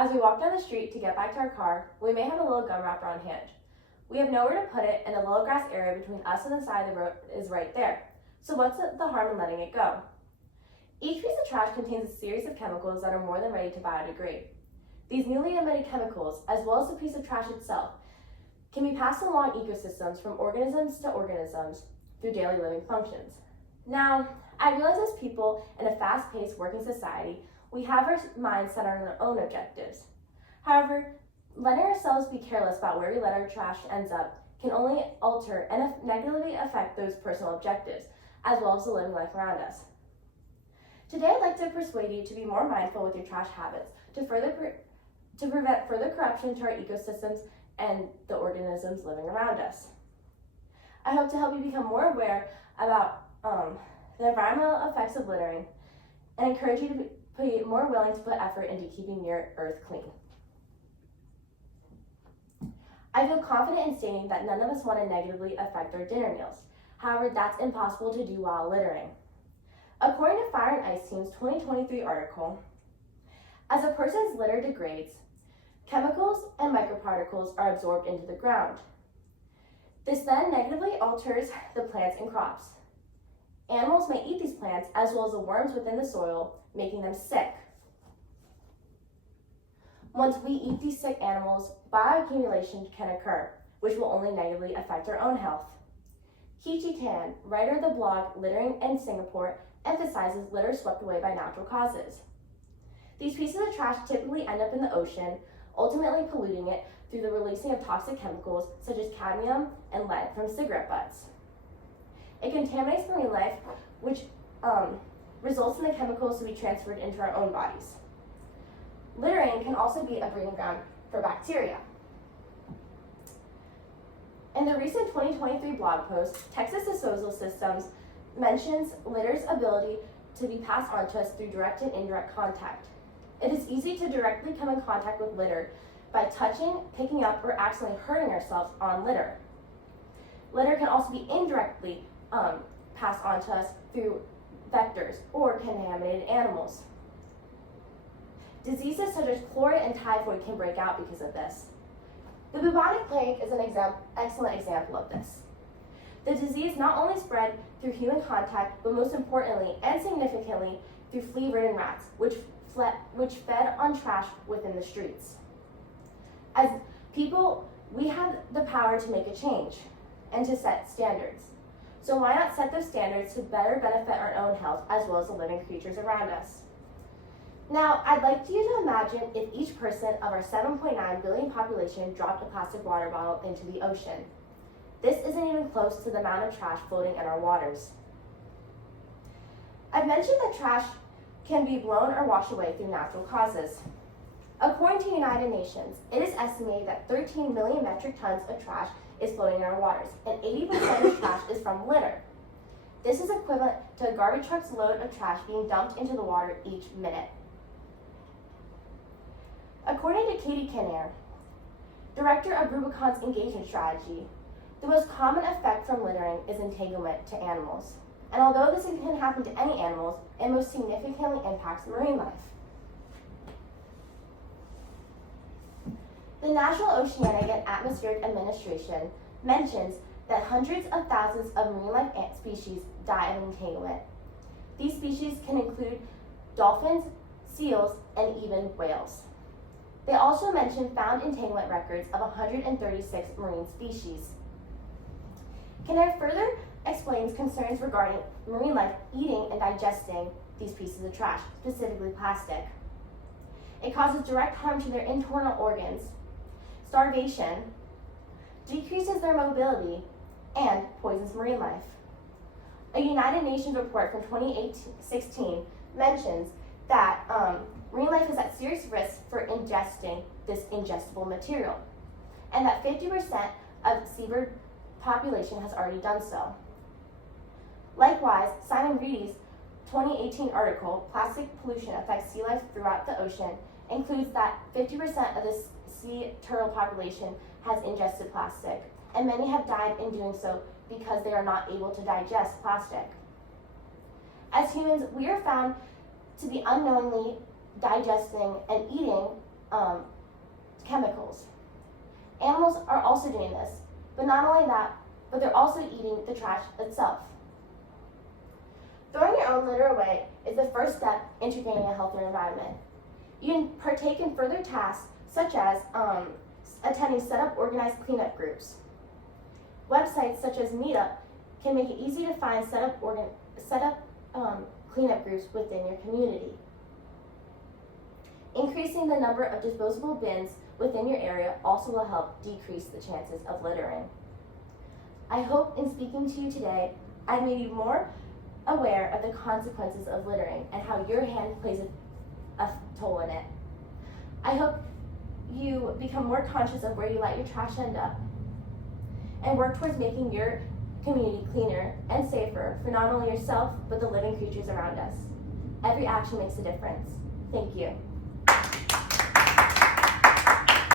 As we walk down the street to get back to our car, we may have a little gum wrapper on hand. We have nowhere to put it, and the little grass area between us and the side of the road is right there. So what's the harm in letting it go? Each piece of trash contains a series of chemicals that are more than ready to biodegrade. These newly emitted chemicals, as well as the piece of trash itself, can be passed along ecosystems from organisms to organisms through daily living functions. Now, I realize as people in a fast-paced working society, we have our minds set on our own objectives. However, letting ourselves be careless about where we let our trash ends up can only alter and negatively affect those personal objectives, as well as the living life around us. Today, I'd like to persuade you to be more mindful with your trash habits to prevent further corruption to our ecosystems and the organisms living around us. I hope to help you become more aware about the environmental effects of littering and encourage you to be more willing to put effort into keeping your earth clean. I feel confident in stating that none of us want to negatively affect our dinner meals. However, that's impossible to do while littering. According to Fire and Ice Team's 2023 article, as a person's litter degrades, chemicals and microparticles are absorbed into the ground. This then negatively alters the plants and crops. Animals may eat these plants as well as the worms within the soil, making them sick. Once we eat these sick animals, bioaccumulation can occur, which will only negatively affect our own health. Kichi Tan, writer of the blog Littering in Singapore, emphasizes litter swept away by natural causes. These pieces of trash typically end up in the ocean, ultimately polluting it through the releasing of toxic chemicals such as cadmium and lead from cigarette butts. It contaminates marine life, which results in the chemicals to be transferred into our own bodies. Littering can also be a breeding ground for bacteria. In the recent 2023 blog post, Texas Disposal Systems mentions litter's ability to be passed on to us through direct and indirect contact. It is easy to directly come in contact with litter by touching, picking up, or accidentally hurting ourselves on litter. Litter can also be indirectly passed on to us through vectors or contaminated animals. Diseases such as cholera and typhoid can break out because of this. The bubonic plague is an excellent example of this. The disease not only spread through human contact, but most importantly and significantly through flea-ridden rats, which fed on trash within the streets. As people, we have the power to make a change and to set standards. So why not set those standards to better benefit our own health as well as the living creatures around us? Now, I'd like you to imagine if each person of our 7.9 billion population dropped a plastic water bottle into the ocean. This isn't even close to the amount of trash floating in our waters. I've mentioned that trash can be blown or washed away through natural causes. According to United Nations, it is estimated that 13 million metric tons of trash is floating in our waters, and 80% of trash is from litter. This is equivalent to a garbage truck's load of trash being dumped into the water each minute. According to Katie Kinnair, director of Rubicon's engagement strategy, the most common effect from littering is entanglement to animals. And although this can happen to any animals, it most significantly impacts marine life. The National Oceanic and Atmospheric Administration mentions that hundreds of thousands of marine life species die of entanglement. These species can include dolphins, seals, and even whales. They also mention found entanglement records of 136 marine species. Kinnair further explains concerns regarding marine life eating and digesting these pieces of trash, specifically plastic. It causes direct harm to their internal organs, starvation, decreases their mobility, and poisons marine life. A United Nations report from 2016 mentions that marine life is at serious risk for ingesting this ingestible material, and that 50% of seabird population has already done so. Likewise, Simon Reedy's 2018 article, Plastic Pollution Affects Sea Life Throughout the Ocean, includes that 50% of the sea turtle population has ingested plastic, and many have died in doing so because they are not able to digest plastic. As humans, we are found to be unknowingly digesting and eating chemicals. Animals are also doing this, but not only that, but they're also eating the trash itself. Throwing your own litter away is the first step into creating a healthier environment. You can partake in further tasks such as attending set-up organized cleanup groups. Websites such as Meetup can make it easy to find set-up cleanup groups within your community. Increasing the number of disposable bins within your area also will help decrease the chances of littering. I hope in speaking to you today, I've made you more aware of the consequences of littering and how your hand plays a toll in it. I hope you become more conscious of where you let your trash end up and work towards making your community cleaner and safer for not only yourself, but the living creatures around us. Every action makes a difference. Thank you.